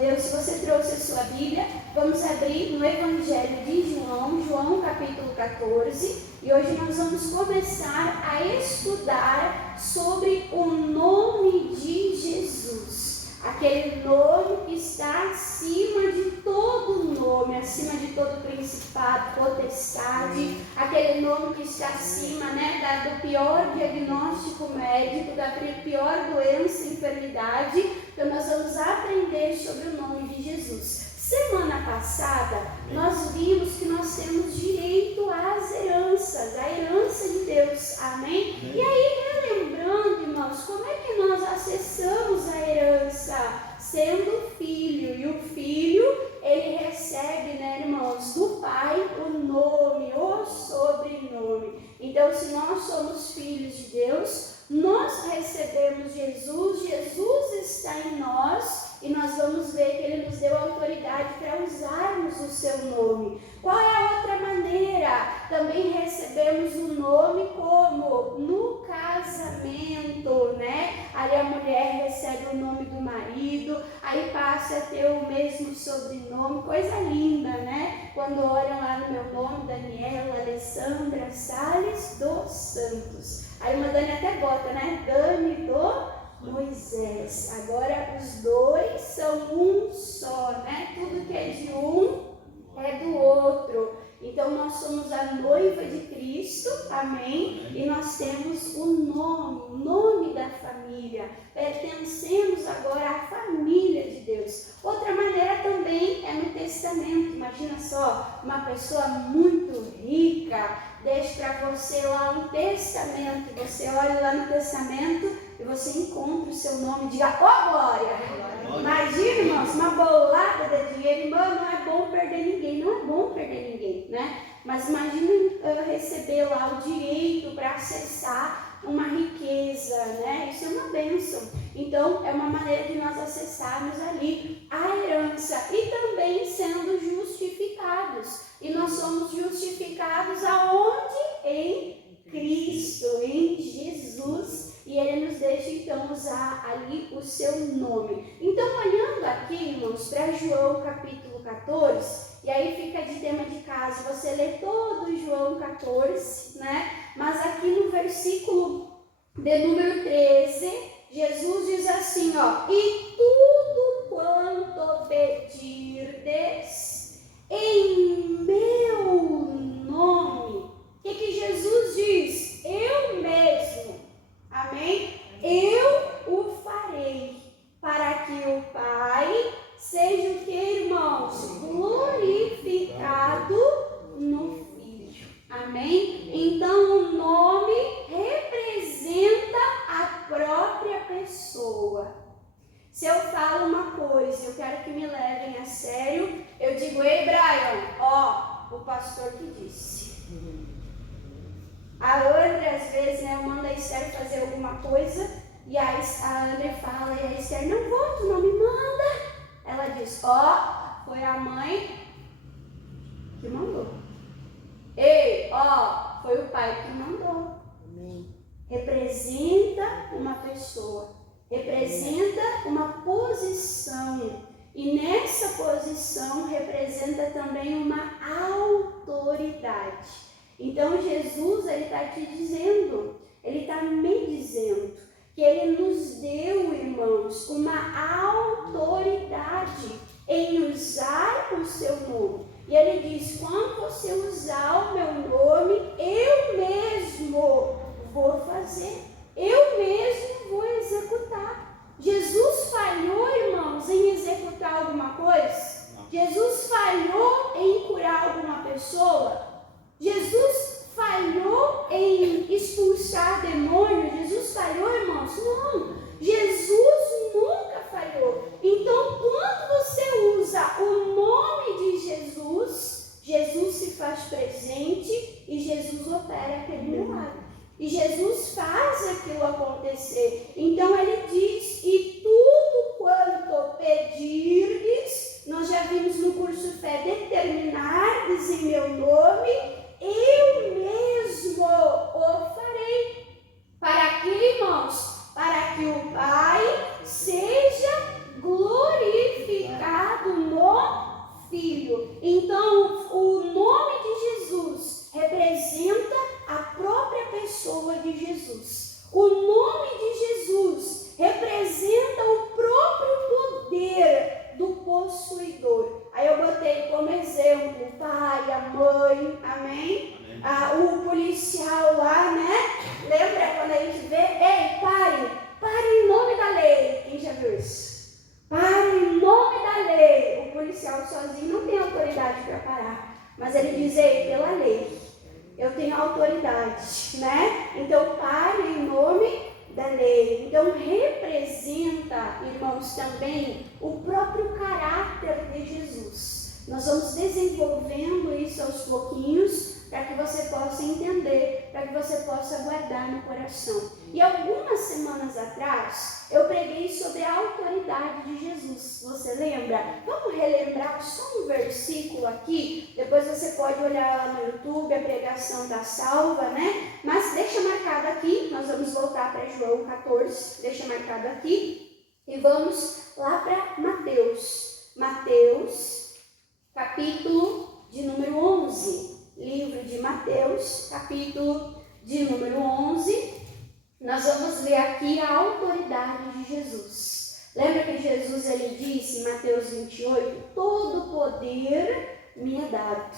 Deus. Se você trouxe a sua Bíblia, vamos abrir no Evangelho de João, João capítulo 14. E hoje nós vamos começar a estudar sobre o nome de Jesus. Aquele nome que está acima de todo nome, acima de todo principado, potestade, aquele nome que está acima, do pior diagnóstico médico, da pior doença, enfermidade. Então nós vamos aprender sobre o nome de Jesus. Semana passada, nós vimos que nós temos direito às heranças, a herança de Deus, amém? E aí, relembrando, irmãos, como é que nós acessamos a herança? Sendo filho, e o filho, ele recebe, irmãos, do pai o nome, o sobrenome. Então, se nós somos filhos de Deus, nós recebemos Jesus, Jesus está em nós, e nós vamos ver que Ele nos deu autoridade para usarmos o seu nome. Qual é a outra maneira? Também recebemos o nome como no casamento, Ali a mulher recebe o nome do marido, aí passa a ter o mesmo sobrenome, coisa linda, Quando olham lá no meu nome, Daniela Alessandra Salles dos Santos. Aí uma Dani até bota, Dani do Moisés. Agora os dois são um só, Tudo que é de um é do outro. Então nós somos a noiva de Cristo, amém? E nós temos o nome da família. Pertencemos agora à família de Deus. Outra maneira também é no testamento. Imagina só, uma pessoa muito rica, deixa para você lá um testamento. Você olha lá no testamento e você encontra o seu nome e diga, glória! Imagina, irmãos, uma bolada de dinheiro. Irmão, não é bom perder ninguém. Não é bom perder ninguém, Mas imagina receber lá o direito para acessar uma riqueza, Isso é uma bênção. Então, é uma maneira de nós acessarmos ali a herança e também sendo justificados. E nós somos justificados aonde? Em Cristo, em Jesus. E Ele nos deixa, então, usar ali o seu nome. Então, olhando aqui, irmãos, para João capítulo 14, e aí fica de tema de casa, você lê todo João 14, Mas aqui no versículo de número 13, Jesus diz assim, e tudo quanto pedirdes em meu nome. O que Jesus diz? Eu mesmo. Amém? Eu o farei, para que o Pai seja o que, irmãos? Glorificado no Filho. Amém? Então o nome representa a própria pessoa. Se eu falo uma coisa, eu quero que me levem a sério, eu digo, ei Brian, o pastor que disse. A André, às vezes, eu mando a Esther fazer alguma coisa, e a André fala, e a Esther, não vou, tu não me manda. Ela diz, foi a mãe que mandou. Ei, foi o pai que mandou. Amém. Representa uma pessoa, representa uma posição. E nessa posição representa também uma autoridade. Então Jesus, Ele está te dizendo, Ele está me dizendo que Ele nos deu, irmãos, uma autoridade em usar o seu nome. E Ele diz, quando você usar o meu nome, eu mesmo vou fazer, eu mesmo vou executar. Jesus falhou, irmãos, em executar alguma coisa? Jesus falhou em curar alguma pessoa? Jesus falhou em expulsar demônios? Jesus falhou, irmãos? Não, Jesus nunca falhou. Então, quando você usa o nome de Jesus, Jesus se faz presente e Jesus opera aquele milagre. E Jesus faz aquilo acontecer. Então, Ele diz, e tudo quanto pedirdes, nós já vimos no curso Fé, determinardes em meu nome, eu mesmo o farei. Para que, irmãos, para parar. Mas ele diz, ei, pela lei, eu tenho autoridade, né? Então pare em nome da lei. Então representa, irmãos, também o próprio caráter de Jesus. Nós vamos desenvolvendo isso aos pouquinhos, para que você possa entender, para que você possa guardar no coração. E algumas semanas atrás, eu preguei sobre a autoridade de Jesus. Você lembra? Vamos relembrar só um versículo aqui, depois você pode olhar lá no YouTube, a pregação da salva, né? Mas deixa marcado aqui, nós vamos voltar para João 14, deixa marcado aqui, e vamos lá para Mateus. Mateus, capítulo de número 11. Livro de Mateus, capítulo de número 11, nós vamos ler aqui a autoridade de Jesus. Lembra que Jesus ele disse em Mateus 28, todo poder me é dado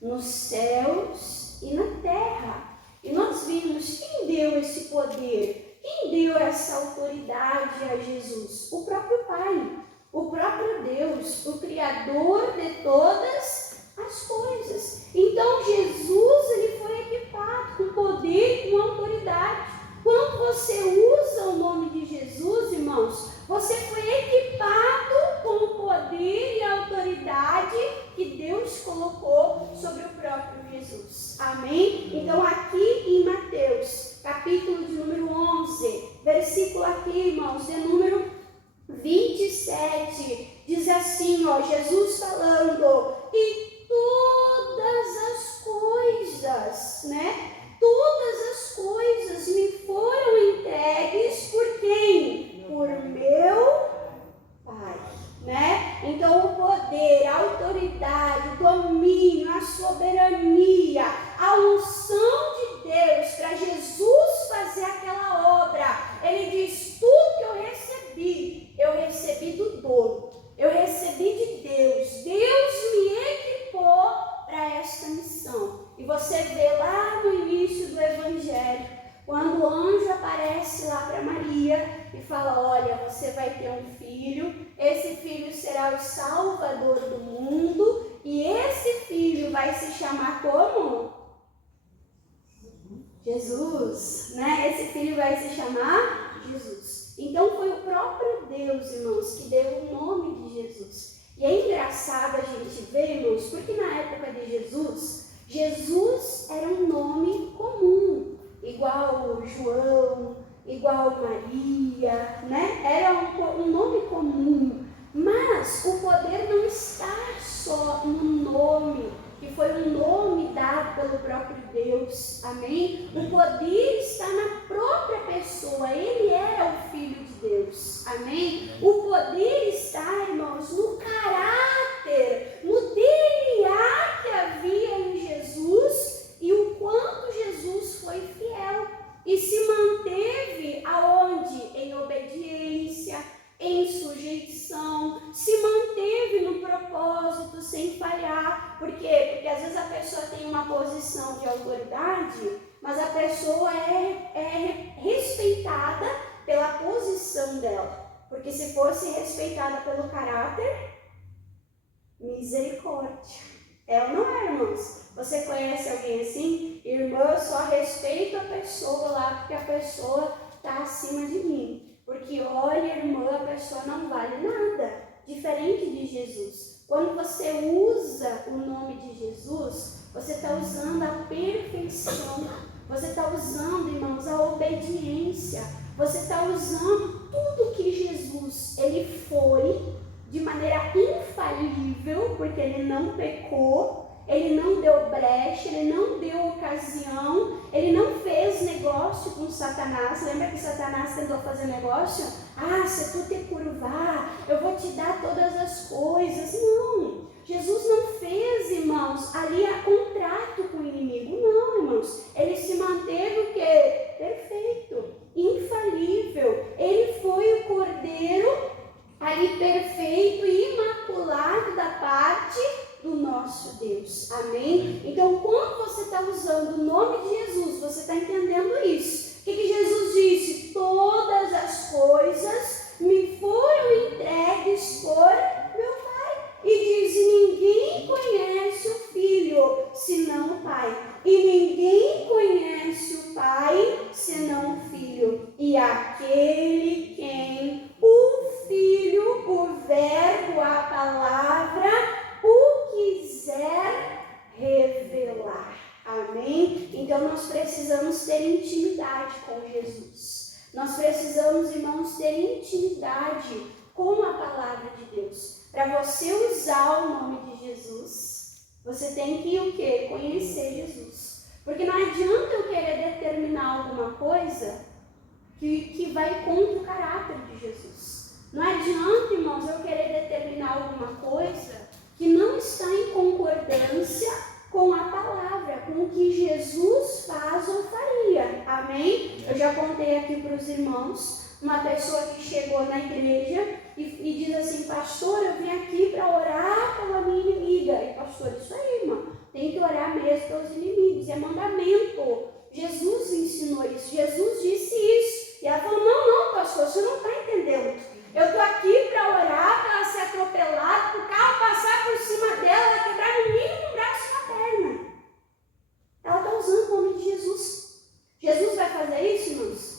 nos céus e na terra. E nós vimos quem deu esse poder, quem deu essa autoridade a Jesus? O próprio Pai, o próprio Deus, o Criador de todas as coisas. Então Jesus ele foi equipado com poder e com autoridade. Quando você usa o nome de Jesus, irmãos, você foi equipado com o poder e a autoridade que Deus colocou sobre o próprio Jesus. Amém? Então aqui em Mateus, capítulo de número 11, versículo aqui, irmãos, de número 27, diz assim, ó, Jesus falando, e todas as coisas, né? Todas as coisas me foram entregues por quem? Por meu Pai, né? Então o poder, a autoridade, o domínio, a soberania, a unção de Deus para Jesus fazer aquela obra, ele diz, tudo que eu recebi do dono, eu recebi de Deus, Deus me equipou para esta missão. E você vê lá no início do Evangelho, quando o anjo aparece lá para Maria e fala, olha, você vai ter um filho, esse filho será o Salvador do mundo, e esse filho vai se chamar como? Jesus, né? Esse filho vai se chamar Jesus. Então foi o próprio Deus, irmãos, que deu o nome de Jesus. E é engraçado a gente ver, irmãos, porque na época de Jesus, Jesus era um nome comum, igual João, igual Maria, né? Era um nome comum. Mas o poder não está só no nome, que foi um nome dado pelo próprio Deus, amém? O poder está na própria pessoa, ele era o Filho de Deus, amém? O poder está, irmãos, no caráter, no DNA que havia em Jesus e o quanto Jesus foi fiel e se manteve aonde? Em obediência, em sujeição, se manteve no propósito sem falhar. Por quê? Porque às vezes a pessoa tem uma posição de autoridade, mas a pessoa é respeitada pela posição dela. Porque se fosse respeitada pelo caráter, misericórdia. É ou não é, irmãos? Você conhece alguém assim? Irmã, eu só respeito a pessoa lá porque a pessoa está acima de mim. Porque, olha, irmã, a pessoa não vale nada, diferente de Jesus. Quando você usa o nome de Jesus, você está usando a perfeição, você está usando, irmãos, a obediência, você está usando tudo que Jesus, ele foi de maneira infalível, porque ele não pecou, ele não deu brecha, ele não deu ocasião, ele não fez negócio com Satanás. Lembra que Satanás tentou fazer negócio? Ah, se tu te curvar, eu vou te dar todas as coisas. Não, Jesus não fez, irmãos, ali a contrato com o inimigo. Não, irmãos, ele se manteve o quê? Perfeito, infalível. Ele foi o cordeiro ali perfeito e imaculado da parte do nosso Deus, amém? Então, quando você está usando o nome de Jesus, você está entendendo isso. O que Jesus disse? Todas as coisas me foram entregues por meu Pai. E diz, ninguém conhece palavra o quiser revelar. Amém? Então nós precisamos ter intimidade com Jesus. Nós precisamos, irmãos, ter intimidade com a palavra de Deus. Para você usar o nome de Jesus, você tem que o quê? Conhecer Jesus. Porque não adianta eu querer determinar alguma coisa que vai contra o caráter de Jesus. Não adianta, irmãos, eu querer determinar alguma coisa que não está em concordância com a palavra, com o que Jesus faz ou faria. Amém? Eu já contei aqui para os irmãos, uma pessoa que chegou na igreja e diz assim: pastor, eu vim aqui para orar pela minha inimiga. E pastor, isso aí, irmão, tem que orar mesmo pelos inimigos, é mandamento. Jesus ensinou isso, Jesus disse isso. E ela falou: não, pastor, você não está entendendo. Eu estou aqui para orar, para ela ser atropelada, para o carro passar por cima dela, ela quebrar no mínimo um braço e uma perna. Ela está usando o nome de Jesus. Jesus vai fazer isso, irmãos?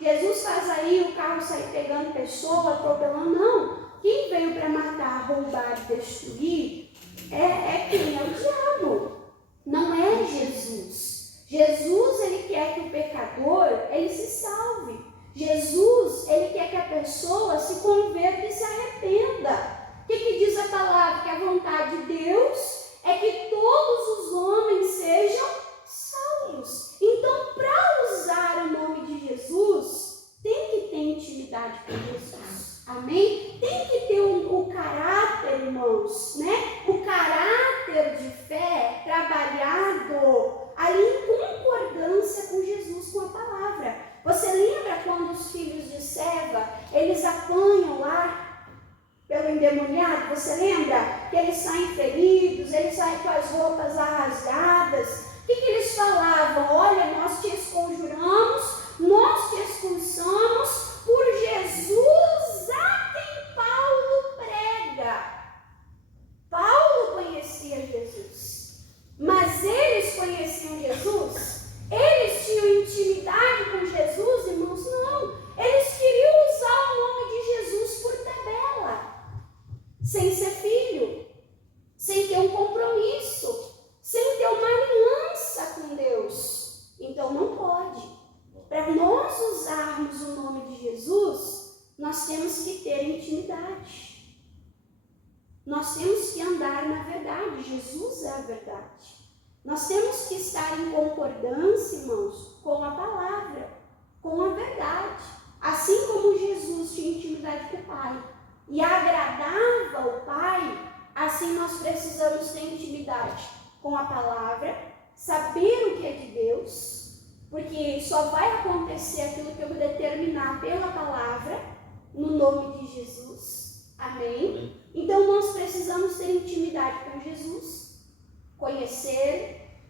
Jesus faz aí o carro sair pegando pessoa, atropelando? Não. Quem veio para matar, roubar e destruir é quem? É o diabo. Não é Jesus. Jesus, ele quer que o pecador, ele se salve. Jesus, ele quer que a pessoa se converta e se arrependa. O que diz a palavra? Que a vontade de Deus é que todos os homens sejam salvos. Então, para usar o nome de Jesus, tem que ter intimidade com Jesus. Amém? Tem que ter o caráter, irmãos, né? O caráter de fé trabalhado ali em concordância com Jesus, com a palavra. Você lembra quando os filhos de Seva, eles apanham lá pelo endemoniado? Você lembra que eles saem feridos, eles saem com as roupas rasgadas? O que eles falavam? Olha, nós te esconjuramos, nós te expulsamos por Jesus a quem Paulo prega. Paulo conhecia Jesus, mas eles conheciam Jesus? Eles tinham intimidade com Jesus, irmãos? Não. Eles queriam usar o nome de Jesus por tabela, sem ser filho, sem ter um compromisso, sem ter uma aliança com Deus. Então não pode. Para nós usarmos o nome de Jesus, nós temos que ter intimidade. Nós temos que andar na verdade. Jesus é a verdade. Nós temos que estar em concordância, irmãos, com a palavra, com a verdade. Assim como Jesus tinha intimidade com o Pai e agradava o Pai, assim nós precisamos ter intimidade com a palavra, saber o que é de Deus, porque só vai acontecer aquilo que eu determinar pela palavra, no nome de Jesus. Amém? Então nós precisamos ter intimidade com Jesus, conhecer,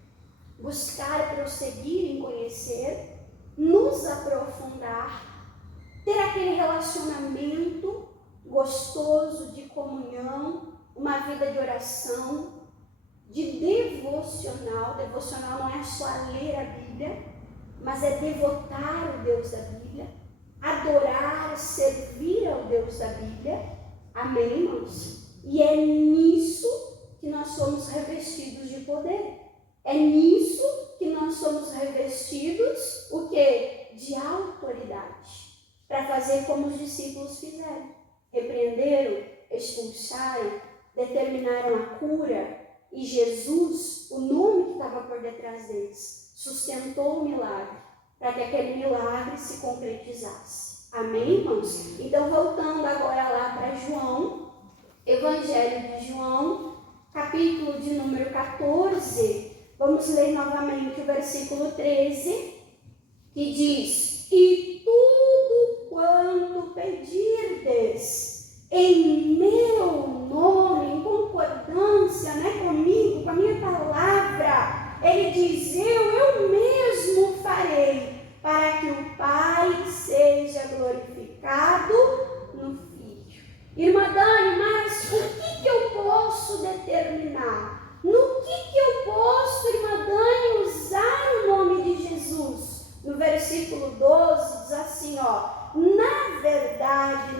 buscar prosseguir em conhecer, nos aprofundar, ter aquele relacionamento gostoso de comunhão, uma vida de oração, de devocional. Devocional não é só ler a Bíblia, mas é devotar o Deus da Bíblia, adorar, servir ao Deus da Bíblia. Amém, irmãos? E é nisso que nós somos revestidos de poder. É nisso que nós somos revestidos, o quê? De autoridade. Para fazer como os discípulos fizeram. Repreenderam, expulsaram, determinaram a cura. E Jesus, o nome que estava por detrás deles, sustentou o milagre, para que aquele milagre se concretizasse. Amém, irmãos? Então, voltando agora lá para João, Evangelho de João, capítulo de número 14, vamos ler novamente o versículo 13, que diz: e tudo quanto pedirdes em meu nome, em concordância, comigo, com a minha palavra, ele diz: eu mesmo farei, para que o Pai seja glorificado no Filho. Irmã Dani, mas o que eu posso determinar? No que eu posso, irmã Dani, usar o nome de Jesus? No versículo 12 diz assim, na verdade,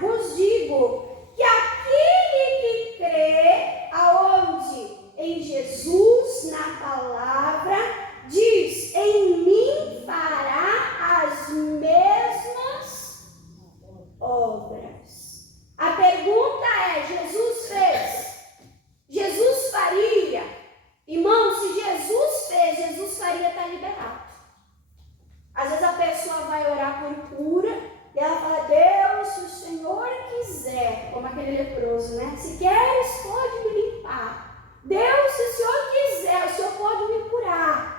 vos digo que aquele que crê aonde? Em Jesus, na palavra, diz, em mim fará as mesmas obras. A pergunta é, Jesus fez? Jesus faria? Irmão, se Jesus fez, Jesus faria, está liberado. Às vezes a pessoa vai orar por cura e ela fala, Deus, se o Senhor quiser, como aquele leproso, né? Se queres, pode me limpar. Deus, se o Senhor quiser, o Senhor pode me curar.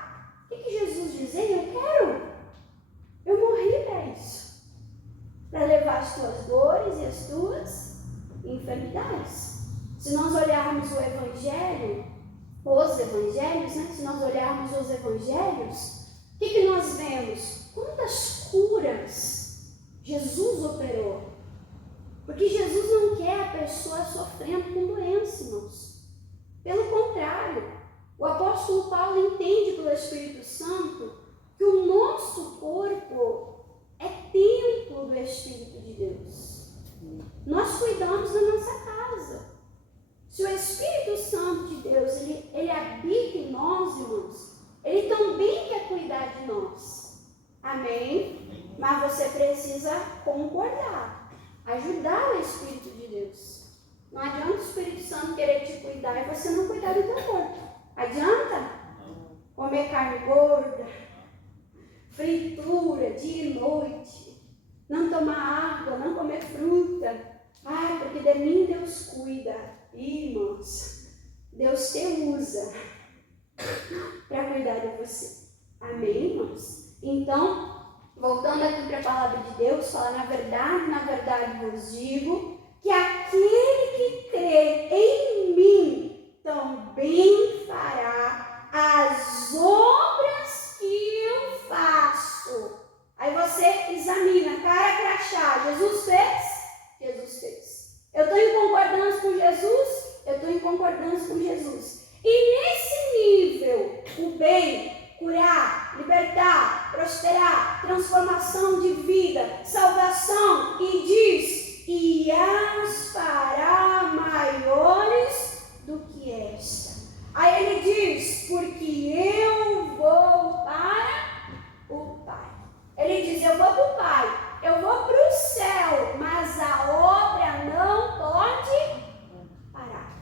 O que Jesus dizia? Eu quero. Eu morri para isso. Para levar as tuas dores e as tuas enfermidades. Se nós olharmos o Evangelho, os Evangelhos, né? Se nós olharmos os Evangelhos, o que nós vemos? Quantas curas Jesus operou? Porque Jesus não quer a pessoa sofrendo com doença, irmãos. Pelo contrário, o apóstolo Paulo entende pelo Espírito Santo que o nosso corpo é templo do Espírito de Deus. Nós cuidamos da nossa casa. Se o Espírito Santo de Deus, ele habita em nós, irmãos, ele também quer cuidar de nós. Amém? Mas você precisa concordar, ajudar o Espírito de Deus. Não adianta o Espírito Santo querer te cuidar e você não cuidar do teu corpo. Adianta? Comer carne gorda, fritura dia e noite, não tomar água, não comer fruta. Porque de mim Deus cuida. Irmãos, Deus te usa para cuidar de você. Amém, irmãos? Então, voltando aqui para a palavra de Deus, fala, na verdade vos digo, que aquele que crê em mim também fará as obras que eu faço. Aí você examina, cara crachá, Jesus fez? Jesus fez. Eu estou em concordância com Jesus? Eu estou em concordância com Jesus. E nesse nível, o bem, curar, libertar, prosperar, transformação de vida, salvação, e diz, e as fará maiores do que esta. Aí ele diz, porque eu vou para o Pai. Ele diz, eu vou para o Pai, eu vou para o céu, mas a obra não pode parar.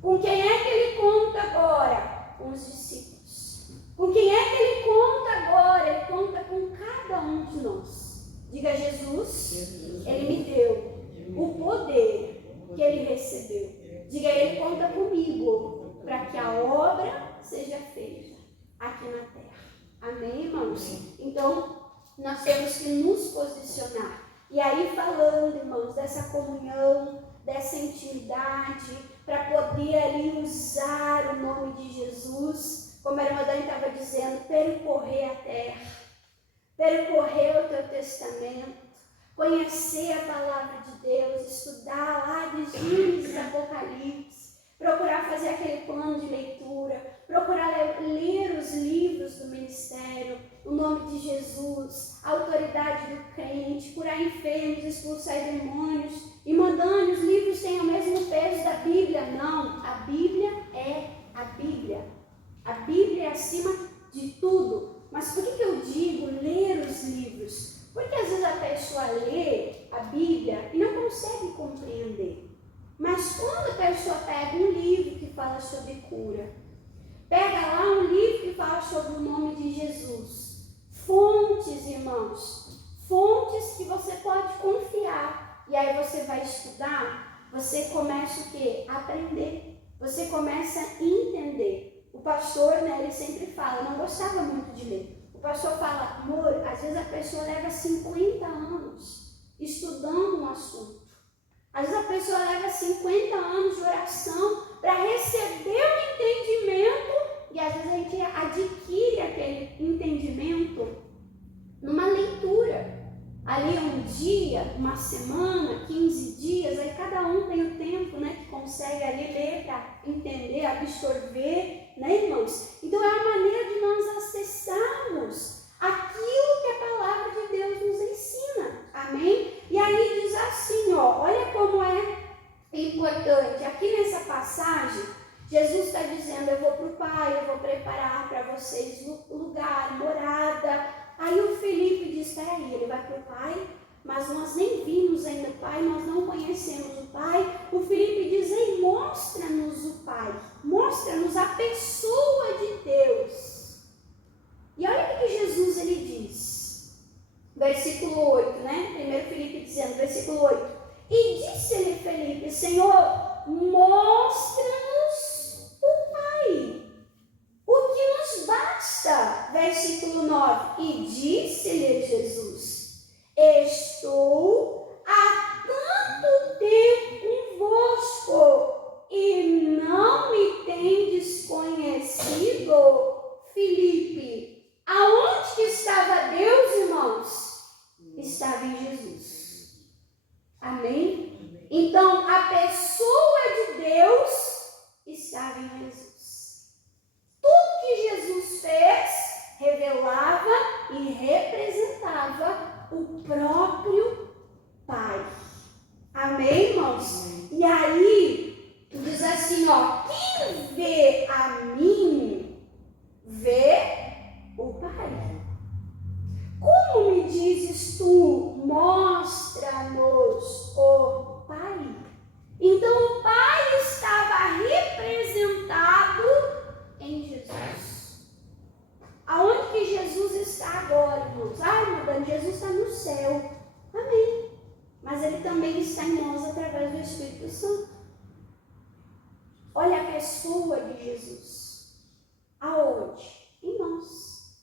Com quem é que ele conta agora? Com os discípulos. Com quem é que ele conta agora? Ele conta com cada um de nós. Diga, Jesus, ele me deu o poder que ele recebeu. Diga, ele conta comigo para que a obra seja feita aqui na terra. Amém, irmãos? Então, nós temos que nos posicionar. E aí, falando, irmãos, dessa comunhão, dessa intimidade, para poder ali usar o nome de Jesus, como a irmã Dani estava dizendo, percorrer a terra, percorrer o teu testamento, conhecer a palavra de Deus, estudar lá de Gênesis, Apocalipse, procurar fazer aquele plano de leitura, procurar ler os livros do ministério, o nome de Jesus, a autoridade do crente, curar enfermos, expulsar demônios. E mandando, os livros têm o mesmo peso da Bíblia? Não, a Bíblia é a Bíblia. A Bíblia é acima de tudo. Mas por que eu digo ler os livros? Porque às vezes a pessoa lê a Bíblia e não consegue compreender. Mas quando a pessoa pega um livro que fala sobre cura, pega lá um livro que fala sobre o nome de Jesus, fontes, irmãos, fontes que você pode confiar, e aí você vai estudar, você começa o quê? A aprender, você começa a entender. O pastor, né, ele sempre fala, não gostava muito de ler. O pastor fala, amor, às vezes a pessoa leva 50 anos estudando um assunto. Às vezes a pessoa leva 50 anos de oração para receber o entendimento, e às vezes a gente adquire aquele entendimento numa leitura. Ali um dia, uma semana, 15 dias, aí cada um tem o tempo, né, que consegue ali ler para entender, absorver, né, irmãos? Então é a maneira de nós acessarmos aquilo que a palavra de Deus nos ensina. Amém? importante. Aqui nessa passagem, Jesus está dizendo, eu vou para o Pai, eu vou preparar para vocês lugar, morada. Aí o Felipe diz, espera aí, ele vai para o Pai, mas nós nem vimos ainda o Pai, nós não conhecemos o Pai. O Felipe diz, ei, mostra-nos o Pai, mostra-nos a pessoa de Deus. E olha o que Jesus ele diz, versículo 8, né? Primeiro Felipe dizendo, versículo 8. E disse-lhe Felipe, Senhor, mostra-nos o Pai, o que nos basta. Versículo 9. E disse-lhe Jesus, estou há tanto tempo convosco e não me tendes conhecido. Filipe, aonde que estava Deus, irmãos? Estava em Jesus. Amém? Então, a pessoa de Deus estava em Jesus. Tudo que Jesus fez revelava e representava o próprio Pai. Amém, irmãos? E aí, diz assim, ó, quem vê a mim, vê o Pai. Como me dizes tu, mostra-nos o Pai? Então o Pai estava representado em Jesus. Aonde que Jesus está agora, irmãos? Madame, Jesus está no céu. Amém. Mas Ele também está em nós através do Espírito Santo. Olha a pessoa de Jesus. Aonde? Em nós.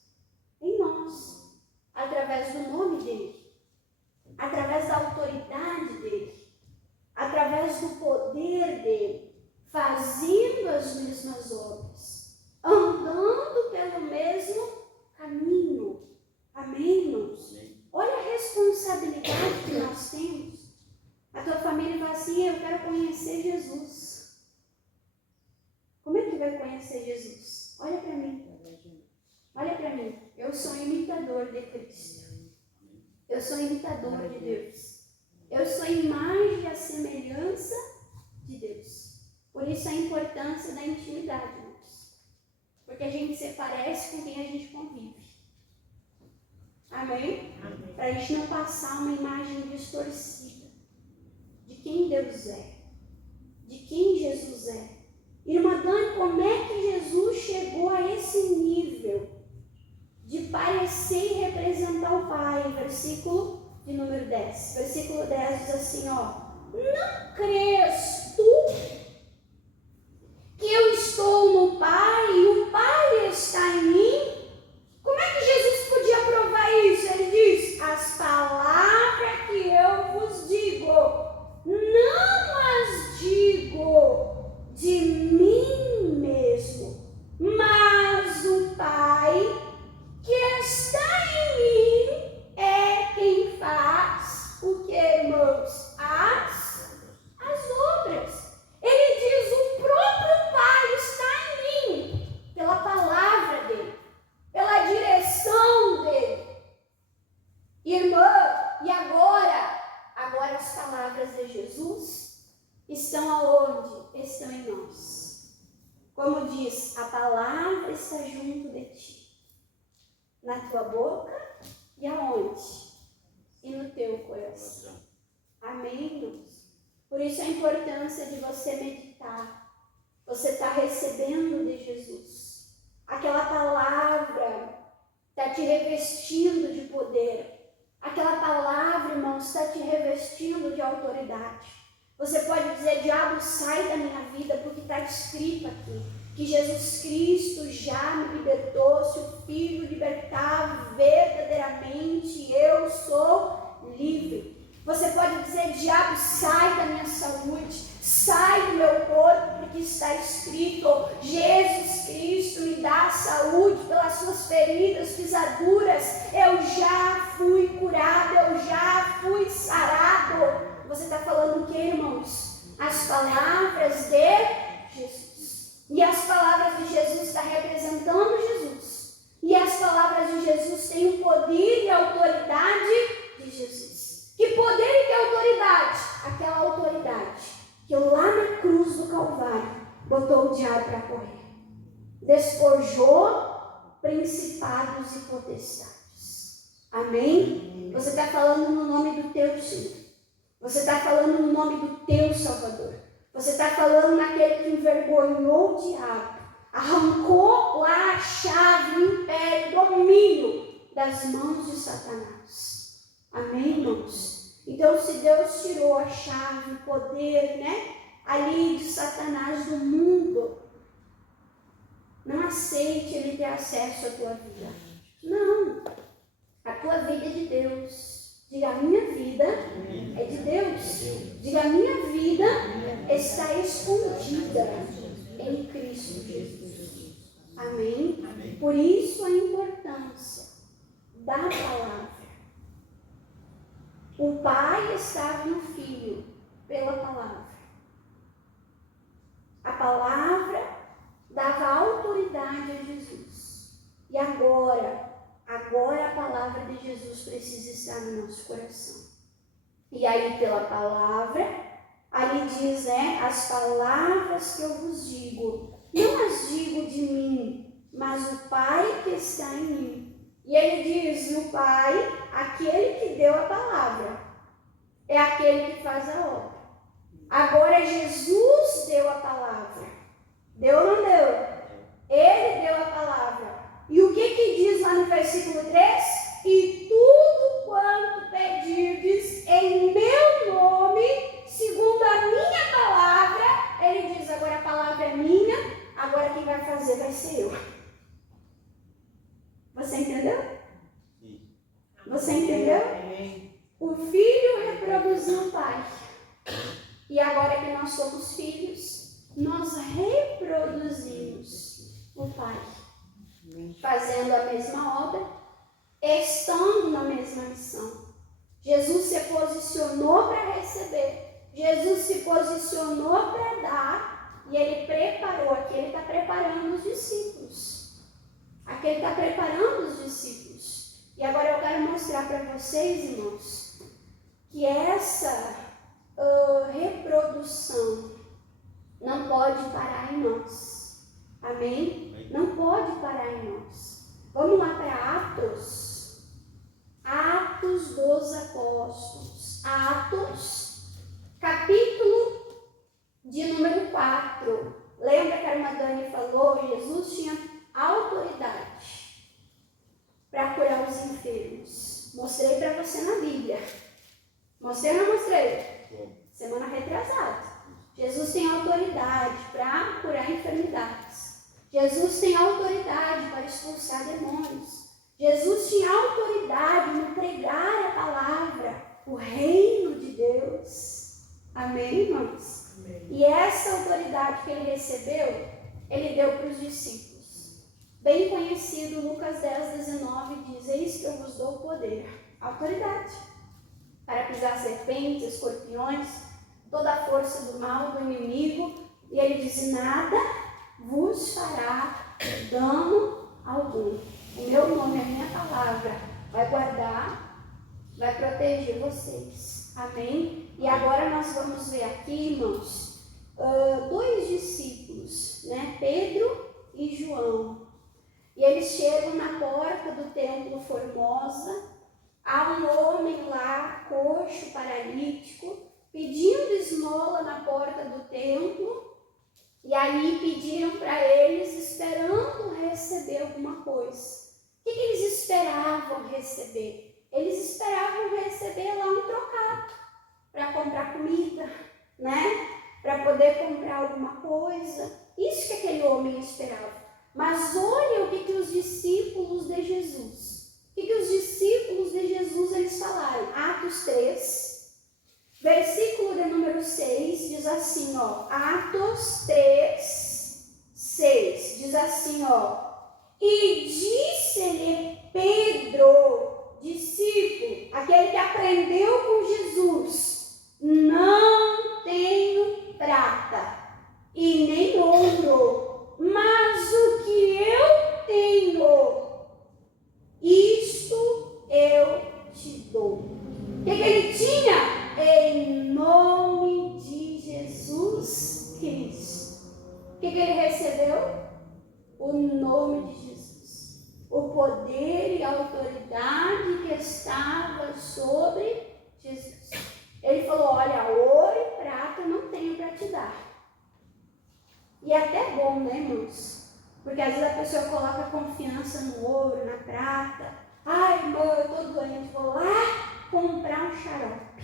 Em nós. Através do nome dele, através da autoridade dele, através do poder dele, fazendo as mesmas obras, andando pelo mesmo caminho. Amém, irmãos? Olha a responsabilidade que nós temos. A tua família fala assim, eu quero conhecer Jesus. Como é que vai conhecer Jesus? Olha para mim. Olha para mim, eu sou imitador de Cristo. Eu sou imitador de Deus. Eu sou a imagem e a semelhança de Deus. Por isso a importância da intimidade, irmãos. Porque a gente se parece com quem a gente convive. Amém? Para a gente não passar uma imagem distorcida de quem Deus é, de quem Jesus é. Irmã Dani, como é que Jesus chegou a esse nível de parecer e representar o Pai? Versículo de número 10. Versículo 10 diz assim, ó. Não crês tu que eu estou no Pai e o Pai está em mim? Como é que Jesus podia provar isso? Ele diz, as palavras que eu vos digo, não as digo de mim mesmo, mas o Pai que está em mim é quem faz o que, irmãos? As obras. Ele diz, o próprio Pai está em mim, pela palavra dele, pela direção dele. Irmã, e agora as palavras de Jesus estão aonde? Estão em nós. Como diz, a palavra está junto de ti, na tua boca e aonde? E no teu coração. Amém, irmãos? Por isso a importância de você meditar. Você está recebendo de Jesus. Aquela palavra está te revestindo de poder. Aquela palavra, irmãos, está te revestindo de autoridade. Você pode dizer, diabo, sai da minha vida, porque está escrito aqui que Jesus Cristo já me libertou. Se o Filho libertar verdadeiramente, eu sou livre. Você pode dizer, diabo, sai da minha saúde, sai do meu corpo, porque está escrito, Jesus Cristo me dá saúde, pelas suas feridas, pisaduras, eu já fui curado, eu já fui sarado. Você está falando o que, irmãos? As palavras de Jesus. E as palavras de Jesus estão representando Jesus. E as palavras de Jesus têm o poder e a autoridade de Jesus. Que poder e que autoridade? Aquela autoridade que eu lá na Calvário, botou o diabo para correr. Despojou principados e potestades. Amém? Você está falando no nome do teu Senhor. Você está falando no nome do teu Salvador. Você está falando naquele que envergonhou o diabo. Arrancou lá a chave, o império, o domínio das mãos de Satanás. Amém, irmãos? Então, se Deus tirou a chave, o poder, ali de Satanás do mundo, não aceite ele ter acesso à tua vida. Não. A tua vida é de Deus. Diga, a minha vida é de Deus. Diga, a minha vida está escondida em Cristo Jesus. Amém? Por isso a importância da palavra. O Pai estava no Filho pela palavra. A palavra dava autoridade a Jesus. E agora a palavra de Jesus precisa estar no nosso coração. E aí, pela palavra, ali diz, as palavras que eu vos digo, não as digo de mim, mas o Pai que está em mim. E ele diz, no Pai, aquele que deu a palavra, é aquele que faz a obra. Agora Jesus deu a palavra. Deu ou não deu? Ele deu a palavra. E o que diz lá no versículo 3? E tudo quanto pedirdes em meu nome, segundo a minha palavra, ele diz, agora a palavra é minha, agora quem vai fazer vai ser eu. Você entendeu? Você entendeu? O filho reproduziu o pai. E agora que nós somos filhos, nós reproduzimos o pai. Fazendo a mesma obra, estando na mesma missão. Jesus se posicionou para receber. Jesus se posicionou para dar. E ele preparou. Aqui ele está preparando os discípulos. Aqui ele está preparando os discípulos. E agora eu quero mostrar para vocês, irmãos, que essa reprodução não pode parar em nós. Amém? Não pode parar em nós. Vamos lá para Atos. Atos dos Apóstolos. Atos, capítulo de número 4. Lembra que a irmã Dani falou? Jesus tinha autoridade para curar os enfermos. Mostrei para você na Bíblia. Mostrei ou não mostrei? Semana retrasada. Jesus tem autoridade para curar enfermidades. Jesus tem autoridade para expulsar demônios. Jesus tinha autoridade em pregar a palavra, o reino de Deus. Amém, irmãos? Amém. E essa autoridade que ele recebeu, ele deu para os discípulos. Bem conhecido, Lucas 10:19 diz, eis que eu vos dou poder, autoridade, para pisar serpentes, escorpiões, toda a força do mal, do inimigo. E ele diz, nada vos fará dano algum. O meu nome, a minha palavra, vai guardar, vai proteger vocês. Amém? E agora nós vamos ver aqui, irmãos, dois discípulos, Pedro e João. E eles chegam na porta do templo Formosa. Há um homem lá, coxo, paralítico, pedindo esmola na porta do templo. E aí pediram para eles, esperando receber alguma coisa. O que eles esperavam receber? Eles esperavam receber lá um trocado para comprar comida, para poder comprar alguma coisa. Isso que aquele homem esperava. Mas olha o que os discípulos de Jesus, o que os discípulos de Jesus eles falaram. Atos 3, versículo de número 6, diz assim, Atos 3, 6, diz assim, e disse-lhe Pedro, discípulo, aquele que aprendeu com Jesus, não tenho prata e nem ouro, mas o que eu tenho, isto eu te dou. O que ele tinha? Em nome de Jesus Cristo. o nome de Jesus, o poder e a autoridade que estava sobre Jesus. Ele falou: olha, ouro e prata eu não tenho para te dar. E é até bom, né, irmãos? Porque às vezes a pessoa coloca confiança no ouro, na prata. Ai, irmão, eu estou doente, vou lá comprar um xarope.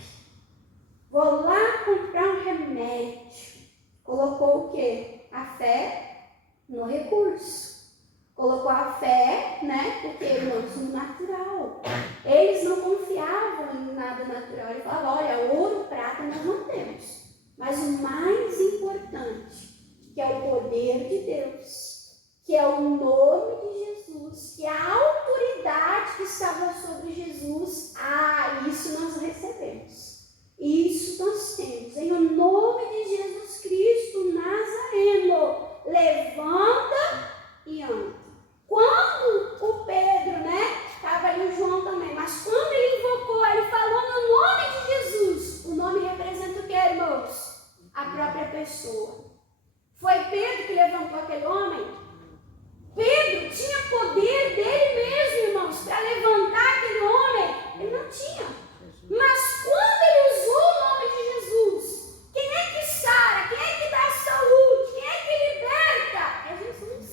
Vou lá comprar um remédio. Colocou o quê? A fé no recurso. Colocou a fé, né? Porque, irmãos, no natural. Eles não confiavam em nada natural. Ele falava: olha, ouro, prata nós não temos. Mas o mais importante, que é o poder de Deus, que é o nome de Jesus, que é a autoridade que estava sobre Jesus, isso nós recebemos. Isso nós temos. Em o nome de Jesus Cristo Nazareno, levanta e anda. Quando o Pedro, estava ali o João também, mas quando ele invocou, ele falou no nome de Jesus. O nome representa o que, irmãos? A própria pessoa. Foi Pedro que levantou aquele homem? Pedro tinha poder dele mesmo, irmãos, para levantar aquele homem. Ele não tinha. Mas quando ele usou o nome de Jesus, quem é que sara? Quem é que dá saúde? Quem é que liberta? É Jesus.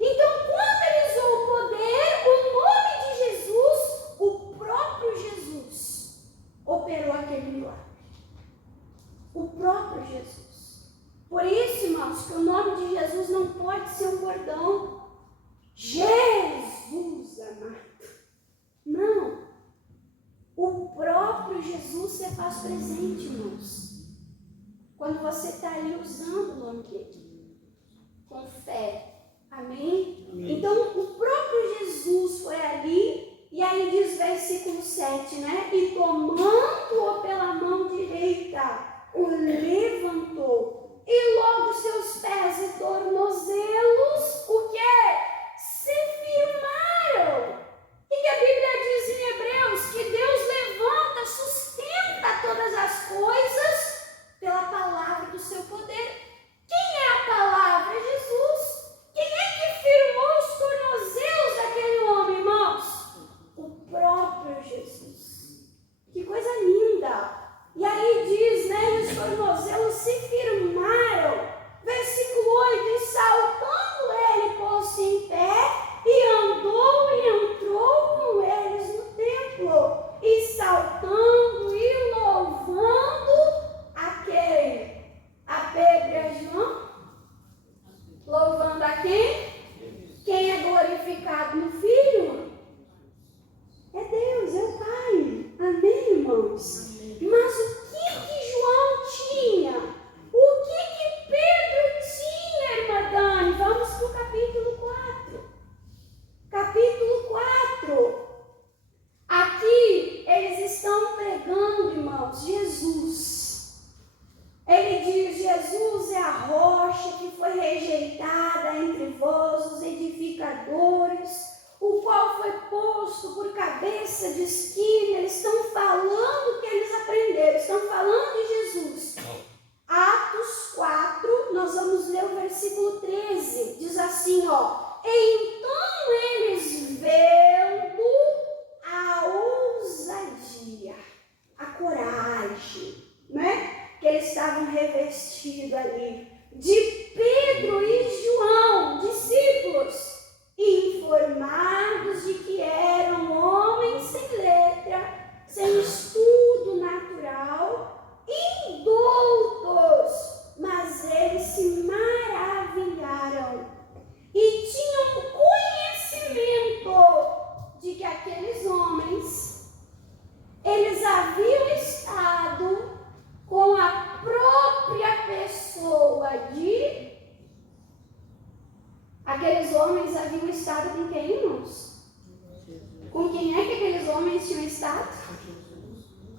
Então, quando ele usou o poder, o nome de Jesus, o próprio Jesus operou aquele milagre. O próprio Jesus. Por isso, irmãos, que o nome de Jesus não pode ser um bordão. Jesus amado. Não. O próprio Jesus se faz presente, irmãos. Quando você está ali usando o nome dele. Com fé. Amém? Amém? Então, o próprio Jesus foi ali. E aí diz versículo 7, E tomando-o pela mão direita, o levantou. E logo seus pés e tornozelos, o quê? Se firmaram. O que a Bíblia diz em Hebreus? Que Deus levanta, sustenta todas as coisas pela palavra do seu poder. Quem é a palavra? É Jesus. Quem é que firmou os tornozelos daquele homem, irmãos? O próprio Jesus. Que coisa linda. E aí diz, e os tornozelos se firmaram. Versículo 8, e saltando ele pôs-se em pé, e andou e entrou com eles no templo, e saltando e louvando a quem? A Pedro e a João? Louvando a quem? Quem é glorificado no Filho? É Deus, é o Pai. Amém, irmãos? Mas o que João tinha? O que Pedro tinha, irmã Dani? Vamos para o capítulo 4. Capítulo 4. Aqui eles estão pregando, irmãos, Jesus. Ele diz: Jesus é a rocha que foi rejeitada entre vós, os edificadores, o qual foi posto por cabeça de esquina. Eles estão falando o que eles aprenderam, estão falando de Jesus. Atos 4, nós vamos ler o versículo 13, diz assim, então eles vendo a ousadia, a coragem, que eles estavam revestidos ali, de Pedro e João, discípulos, informados de que eram homens sem letra, sem estudo natural, indoutos, mas eles se maravilharam e tinham conhecimento de que aqueles homens, eles haviam estado com a própria pessoa de... Aqueles homens haviam estado com quem, irmãos? Com quem é que aqueles homens tinham estado?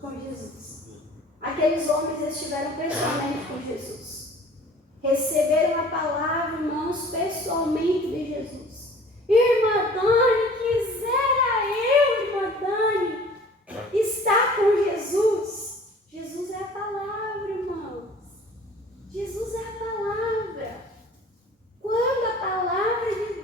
Com Jesus. Aqueles homens estiveram pessoalmente com Jesus. Receberam a palavra, irmãos, pessoalmente de Jesus. Irmã Dani, quisera eu, irmã Dani, estar com Jesus. Jesus é a palavra, irmãos. Jesus é a palavra. Quando a palavra de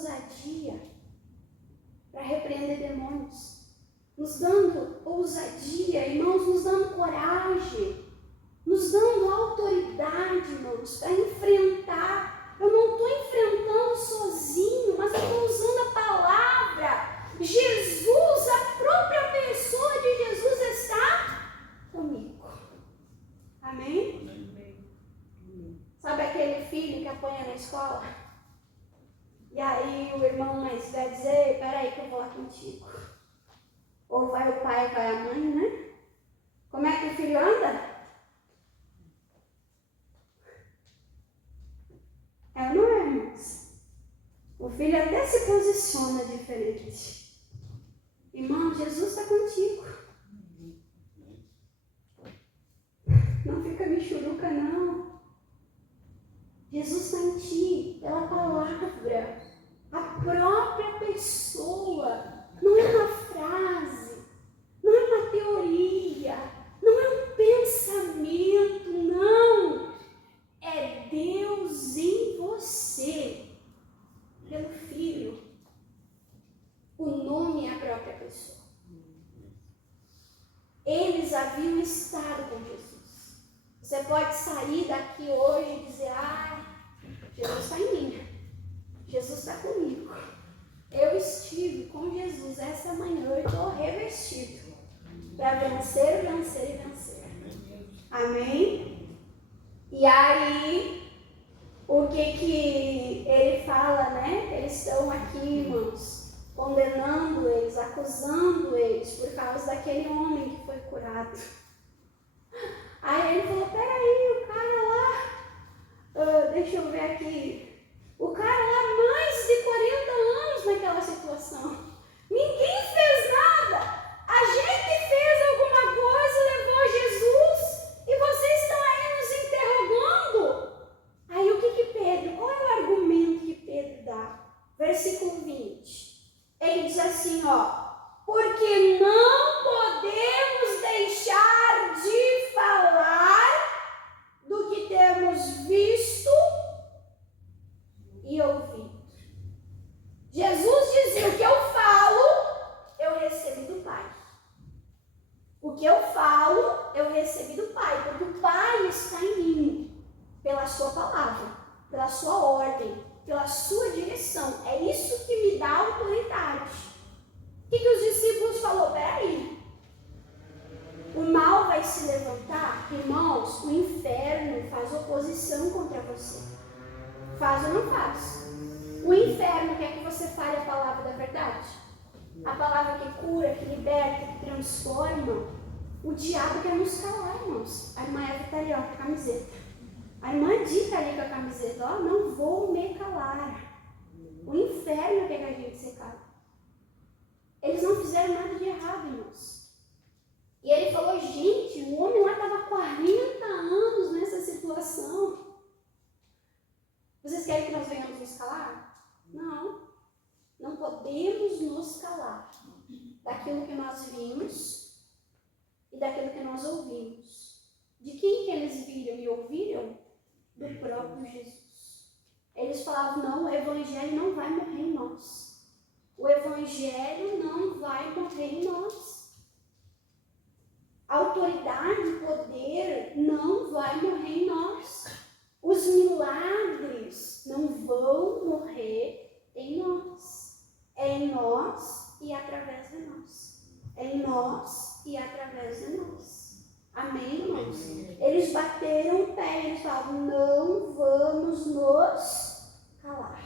ousadia para repreender demônios, nos dando ousadia, irmãos, nos dando coragem, nos dando autoridade, irmãos, para enfrentar. Eu não estou enfrentando sozinho, mas eu estou usando a palavra. Jesus, a própria pessoa de Jesus está comigo. Amém? Sabe aquele filho que apanha na escola? E aí o irmão mais velho diz: ei, peraí que eu vou lá contigo. Ou vai o pai, vai a mãe, né? Como é que o filho anda? É ou não é, irmãos? O filho até se posiciona diferente. Irmão, Jesus está contigo. Não fica michuruca, não. Jesus está em ti, pela palavra. A própria pessoa. Não é uma frase, não é uma teoria, não é um pensamento, não. É Deus em você, pelo Filho. O nome é a própria pessoa. Eles haviam estado com Jesus. Você pode sair daqui hoje e dizer: Jesus está em mim, Jesus está comigo. Eu estive com Jesus essa manhã, eu estou revestido para vencer, vencer e vencer. Amém? E aí, o que ele fala, né? Eles estão aqui, irmãos, condenando eles, acusando eles por causa daquele homem que foi curado. Aí ele falou: peraí, o cara lá, deixa eu ver aqui, o cara lá mais de 40 anos naquela situação, ninguém fez nada, a gente fez alguma coisa, levou Jesus, e vocês estão aí nos interrogando. Aí o que Pedro, qual é o argumento que Pedro dá? Versículo 20, ele diz assim, porque não podemos deixar de falar do que temos visto e ouvido. Jesus dizia: o que eu falo, eu recebi do Pai. O que eu falo, eu recebi do Pai, porque o Pai está em mim, pela sua palavra, pela sua ordem, pela sua direção. É isso que me dá autoridade. O que os discípulos falaram? Peraí, o mal vai se levantar? Irmãos, o inferno faz oposição contra você. Faz ou não faz? O inferno quer que você fale a palavra da verdade, a palavra que cura, que liberta, que transforma. O diabo quer nos calar, irmãos. A irmã Eva está ali, com a camiseta. A irmã Di está ali com a camiseta, não vou me calar. O inferno quer que a gente se cale. Eles não fizeram nada de errado, irmãos. E ele falou: gente, o homem lá estava 40 anos nessa situação. Vocês querem que nós venhamos nos calar? Não. Não podemos nos calar daquilo que nós vimos e daquilo que nós ouvimos. De quem que eles viram e ouviram? Do próprio Jesus. Eles falavam: não, o evangelho não vai morrer em nós. O evangelho não vai morrer em nós. A autoridade e poder não vai morrer em nós. Os milagres não vão morrer em nós. É em nós e através de nós. É em nós e através de nós. Amém, irmãos? Eles bateram o pé, eles falavam: não vamos nos calar.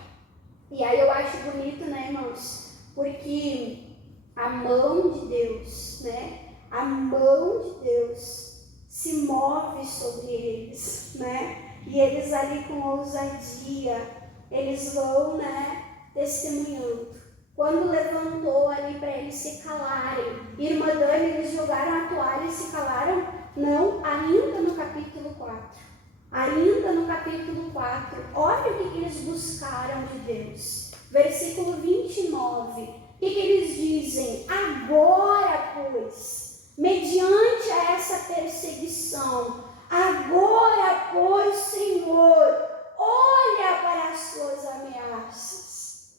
E aí eu acho bonito, né, irmãos? Porque a mão de Deus, né? A mão de Deus se move sobre eles, né? E eles ali com ousadia, eles vão, né, testemunhando. Quando levantou ali para eles se calarem, irmã Dani, eles jogaram a toalha e se calaram? Não, ainda no capítulo 4. Ainda no capítulo 4, olha o que eles buscaram de Deus. Versículo 29, o que eles dizem? Agora, pois, mediante a essa perseguição, agora, pois, Senhor, olha para as suas ameaças.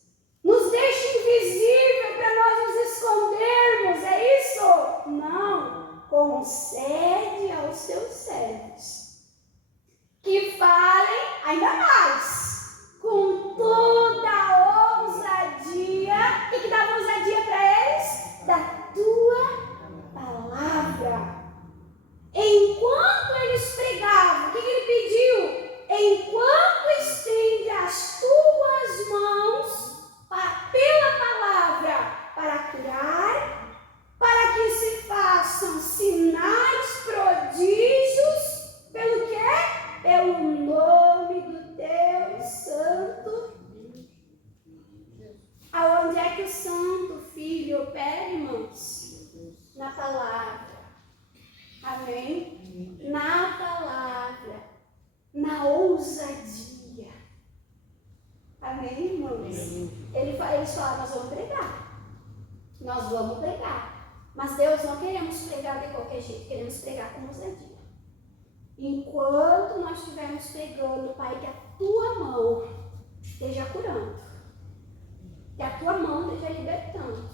Onde é que o Santo Filho opera, irmãos? Na palavra. Amém? Na palavra. Na ousadia. Amém, irmãos? Eles falam, nós vamos pregar. Nós vamos pregar. Mas Deus, não queremos pregar de qualquer jeito, queremos pregar com ousadia. Enquanto nós estivermos pregando, Pai, que a tua mão esteja curando, que a tua mão esteja libertando,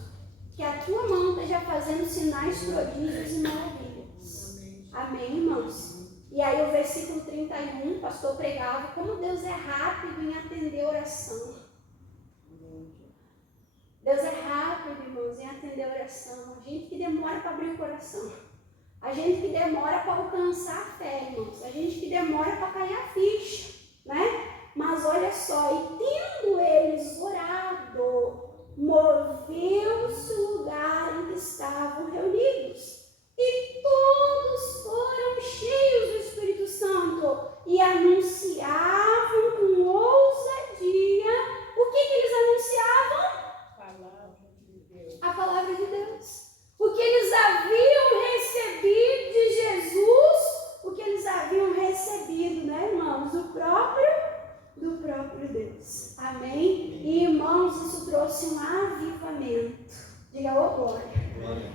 que a tua mão esteja fazendo sinais, prodígios e maravilhas. Amém, irmãos? E aí o versículo 31, o pastor pregava, como Deus é rápido em atender a oração. Deus é rápido, irmãos, em atender a oração. A gente que demora para abrir o coração. A gente que demora para alcançar a fé, irmãos. A gente que demora para cair a ficha, né? Mas olha só, e tendo eles orado, moveu-se o lugar em que estavam reunidos. E todos foram cheios do Espírito Santo e anunciavam com ousadia. O que eles anunciavam? A palavra de Deus. O que eles haviam recebido de Jesus, o que eles haviam recebido, né, irmãos? Do próprio Deus. Amém? E, irmãos, isso trouxe um avivamento. Diga, ô glória.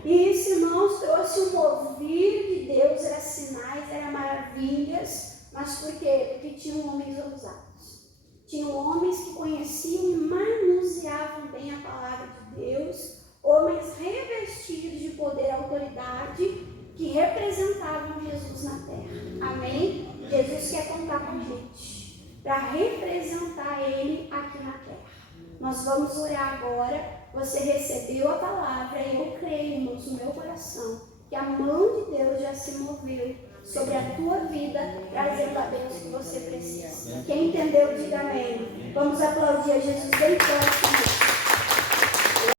E isso, irmãos, trouxe um mover de Deus, era sinais, era maravilhas. Mas por quê? Porque tinham homens ousados. Tinham homens que conheciam e manuseavam bem a palavra de Deus. Homens revestidos de poder e autoridade que representavam Jesus na terra. Amém? Jesus quer contar com a gente para representar Ele aqui na terra. Nós vamos orar agora. Você recebeu a palavra e eu creio, irmãos, no meu coração, que a mão de Deus já se moveu sobre a tua vida, trazendo a bênção que você precisa. Quem entendeu, diga amém. Vamos aplaudir a Jesus bem forte.